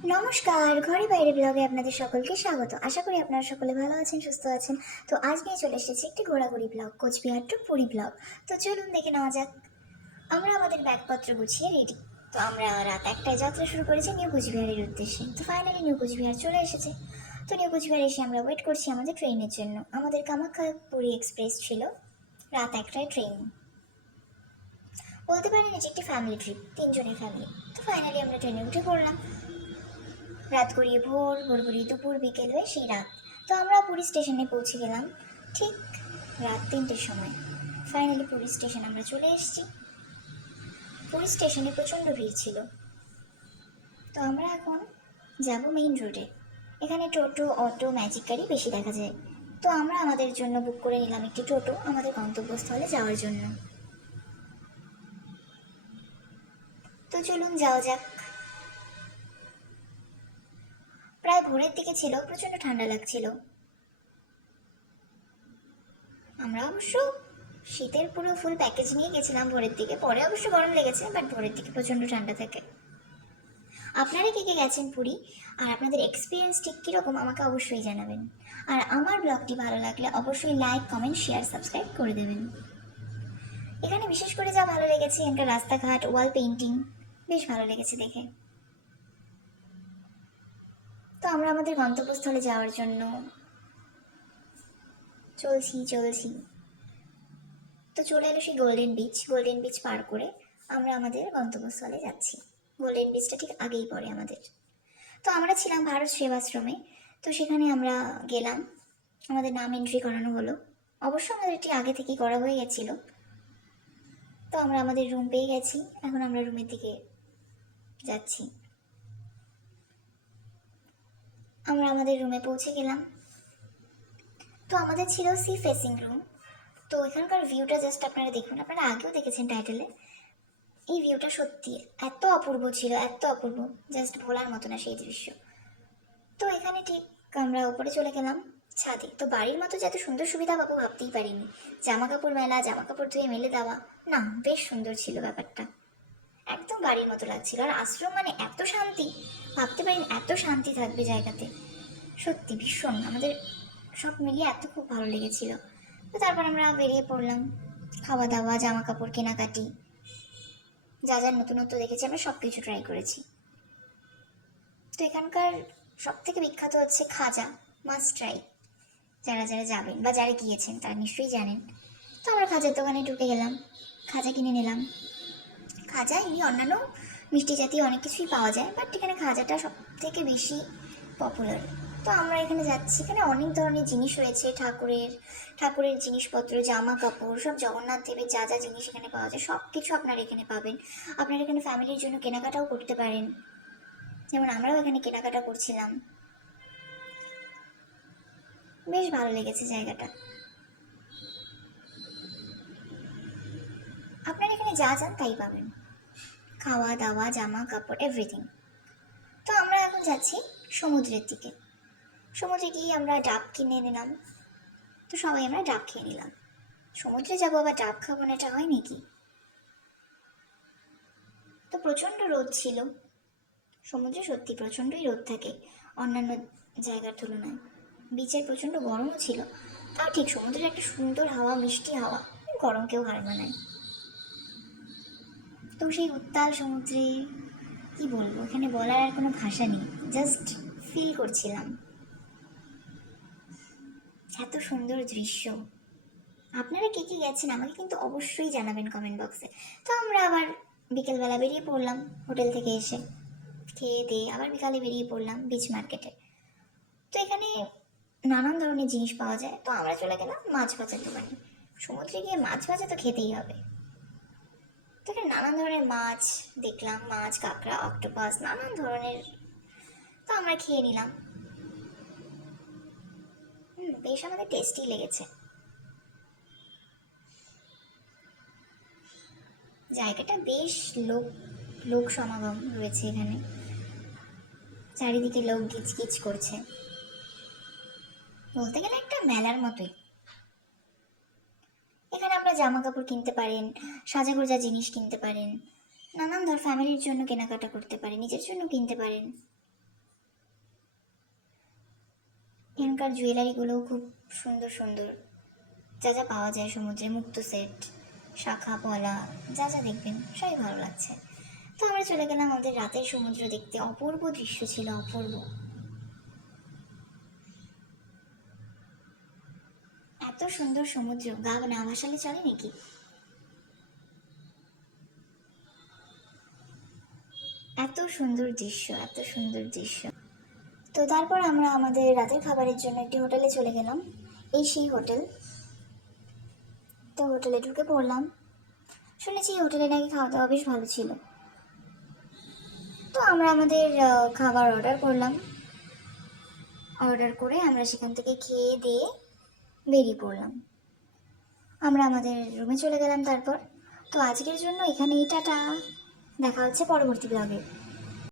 নমস্কার, ঘরে বাইরে ব্লগে আপনাদের সকলকে স্বাগত। আশা করি আপনারা সকলে ভালো আছেন, সুস্থ আছেন। তো আজ নিয়ে চলে এসেছি একটি ঘোরাঘুরি blog, Coochbehar to Puri blog. তো চলুন দেখে নেওয়া যাক। আমরা আমাদের ব্যাগপত্র গুছিয়ে রেডি। তো আমরা রাত 1টায় যাত্রা শুরু করেছি নিউ কোচবিহারের উদ্দেশ্যে। তো ফাইনালি নিউ কোচবিহার চলে এসেছে। তো নিউ কোচবিহার এসে আমরা ওয়েট করছি আমাদের ট্রেনের জন্য। আমাদের কামাখ্যা পুরী এক্সপ্রেস ছিল, রাত 1টায় ট্রেন। বলতে পারেন এটি একটি ফ্যামিলি ট্রিপ, 3 জনের ফ্যামিলি। তো ফাইনালি আমরা ট্রেনে উঠে পড়লাম। রাত গড়িয়ে ভোর, ভোর গড়িয়ে দুপুর, বিকেল হয়ে সেই রাত। তো আমরা পুরী স্টেশনে পৌঁছে গেলাম ঠিক রাত 3টের সময়। ফাইনালি পুরী স্টেশন আমরা চলে এসেছি। পুরী স্টেশনে প্রচণ্ড ভিড় ছিল। তো আমরা এখন যাব মেইন রোডে। এখানে টোটো, অটো, ম্যাজিক গাড়ি বেশি দেখা যায়। তো আমরা আমাদের জন্য বুক করে নিলাম একটি টোটো আমাদের গন্তব্যস্থলে যাওয়ার জন্য। তো চলুন যাওয়া যাক। প্রায় ভোরের দিকে ছিল, প্রচণ্ড ঠান্ডা লাগছিল। আমরা অবশ্য শীতের পুরো ফুল প্যাকেজ নিয়ে গেছিলাম ভোরের দিকে, পরে অবশ্য গরম লেগেছে, বাট ভোরের দিকে প্রচণ্ড ঠান্ডা থাকে। আপনারা কে কে গেছেন পুরী আর আপনাদের এক্সপিরিয়েন্স ঠিক কীরকম আমাকে অবশ্যই জানাবেন। আর আমার ব্লগটি ভালো লাগলে অবশ্যই লাইক, কমেন্ট, শেয়ার, সাবস্ক্রাইব করে দেবেন। এখানে বিশেষ করে যা ভালো লেগেছে এখানকার রাস্তাঘাট, ওয়াল পেইন্টিং বেশ ভালো লেগেছে দেখে। তো আমরা আমাদের গন্তব্যস্থলে যাওয়ার জন্য চলছি। তো চলে এলো সেই গোল্ডেন বিচ। গোল্ডেন বিচ পার করে আমরা আমাদের গন্তব্যস্থলে যাচ্ছি। গোল্ডেন বিচটা ঠিক আগেই পড়ে আমাদের। তো আমরা ছিলাম ভারত সেবাশ্রমে। তো সেখানে আমরা গেলাম, আমাদের নাম এন্ট্রি করানো হলো। অবশ্য আমাদের এটি আগে থেকেই করা হয়ে গেছিলো। তো আমরা আমাদের রুম পেয়ে গেছি, এখন আমরা রুমের দিকে যাচ্ছি। আমরা আমাদের রুমে পৌঁছে গেলাম। তো আমাদের ছিল সি ফেসিং রুম। তো এখানকার ভিউটা জাস্ট আপনারা দেখুন, আপনারা আগেও দেখেছেন টাইটেলে। এই ভিউটা সত্যি এত অপূর্ব ছিল, এত অপূর্ব, জাস্ট ভোলার মতো না সেই দৃশ্য। তো এখানে ঠিক আমরা উপরে চলে গেলাম ছাদে। তো বাড়ির মতো যে এত সুন্দর সুবিধা পাবো ভাবতেই পারিনি। জামা কাপড় মেলা, জামা কাপড় ধুয়ে মেলে দেওয়া, না বেশ সুন্দর ছিল ব্যাপারটা। একদম বাড়ির মতো লাগছিল। আর আশ্রম মানে এত শান্তি, ভাবতে পারিনি এত শান্তি থাকবে জায়গাতে। সত্যি ভীষণ, আমাদের সব মিলিয়ে এত খুব ভালো লেগেছিল। তো তারপর আমরা বেরিয়ে পড়লাম, খাওয়া দাওয়া, জামা কাপড় কেনাকাটি, যা যা নতুনত্ব দেখেছি আমরা সব কিছু ট্রাই করেছি। তো এখানকার সব থেকে বিখ্যাত হচ্ছে খাজা, মাস্ট ট্রাই। যারা যারা যাবেন বা যারা গিয়েছেন তারা নিশ্চয়ই জানেন। তো আমরা খাজার দোকানে ঢুকে গেলাম, খাজা কিনে নিলাম। খাজা এমনি অন্যান্য মিষ্টি জাতীয় অনেক কিছুই পাওয়া যায়, বাট এখানে খাজাটা সব থেকে বেশি পপুলার। তো আমরা এখানে যাচ্ছি, এখানে অনেক ধরনের জিনিস রয়েছে, ঠাকুরের জিনিসপত্র, জামা কাপড়, সব জগন্নাথ দেবের যা যা জিনিস এখানে পাওয়া যায় সব কিছু আপনারা এখানে পাবেন। আপনারা এখানে ফ্যামিলির জন্য কেনাকাটাও করতে পারেন, যেমন আমরাও এখানে কেনাকাটা করছিলাম। বেশ ভালো লেগেছে জায়গাটা। আপনারা এখানে যা চান তাই পাবেন, খাওয়া দাওয়া, জামা কাপড়, এভরিথিং। তো আমরা এখন যাচ্ছি সমুদ্রের দিকে। সমুদ্রে গিয়ে আমরা ডাব কিনে নিলাম। তো সবাই আমরা ডাব খেয়ে নিলাম। সমুদ্রে যাবো আবার ডাব খাবো না, এটা হয় নাকি? তো প্রচণ্ড রোদ ছিল সমুদ্রে, সত্যি প্রচণ্ডই রোদ থাকে অন্যান্য জায়গার তুলনায়। বিচের প্রচণ্ড গরমও ছিল, তাও ঠিক সমুদ্রের একটা সুন্দর হাওয়া, মিষ্টি হাওয়া, গরমকেও হার মানায়। তো সেই উত্তাল সমুদ্রে কি বলবো, এখানে বলার আর কোনো ভাষা নেই, জাস্ট ফিল করছিলাম এত সুন্দর দৃশ্য। আপনারা কে কে গেছেন আমাকে কিন্তু অবশ্যই জানাবেন কমেন্ট বক্সে। তো আমরা আবার বিকেলবেলা বেরিয়ে পড়লাম হোটেল থেকে এসে, খেয়ে দিয়ে আবার বিকালে বেরিয়ে পড়লাম বিচ মার্কেটে। তো এখানে নানান ধরনের জিনিস পাওয়া যায়। তো আমরা চলে গেলাম মাছ ভাজার দোকানে। সমুদ্রে গিয়ে মাছ ভাজা তো খেতেই হবে। তো এখানে নানান ধরনের মাছ দেখলাম, মাছ, কাঁকড়া, অক্টোপাস, নানান ধরনের। তো আমরা খেয়ে নিলাম। বেশ আমাদের টেস্টি লেগেছে। জায়গাটা বেশ লোক সমাগম রয়েছে এখানে, চারিদিকে লোক গিজগিজ করছে, বলতে গেলে একটা মেলার মতোই। এখানে আপনারা জামা কাপড় কিনতে পারেন, সাজাগোজা জিনিস কিনতে পারেন, নানান ফ্যামিলির জন্য কেনাকাটা করতে পারেন, নিজের জন্য কিনতে পারেন। এখানকার জুয়েলারিগুলোও খুব সুন্দর সুন্দর, যা যা পাওয়া যায় সমুদ্রে, মুক্ত সেট, শাখা পলা, যা যা দেখবেন সবই ভালো লাগছে। তো আমরা চলে গেলাম আমাদের রাতের সমুদ্র দেখতে। অপূর্ব দৃশ্য ছিল, অপূর্ব। এত সুন্দর সমুদ্র, গা না ভাসালে চলে নাকি। এত সুন্দর দৃশ্য, এত সুন্দর দৃশ্য। তো তারপর আমরা আমাদের রাতের খাবারের জন্য একটি হোটেলে চলে গেলাম। এই সেই হোটেল। তো হোটেলে ঢুকে পড়লাম। শুনেছি এই হোটেলে নাকি খাওয়া দাওয়া বেশ ভালো ছিল। তো আমরা আমাদের খাবার অর্ডার করলাম। অর্ডার করে আমরা সেখান থেকে খেয়ে দিয়ে বেরিয়ে পড়লাম। আমরা আমাদের রুমে চলে গেলাম তারপর। তো আজকের জন্য এখানেই টাটা। দেখা হচ্ছে পরবর্তী ব্লগে।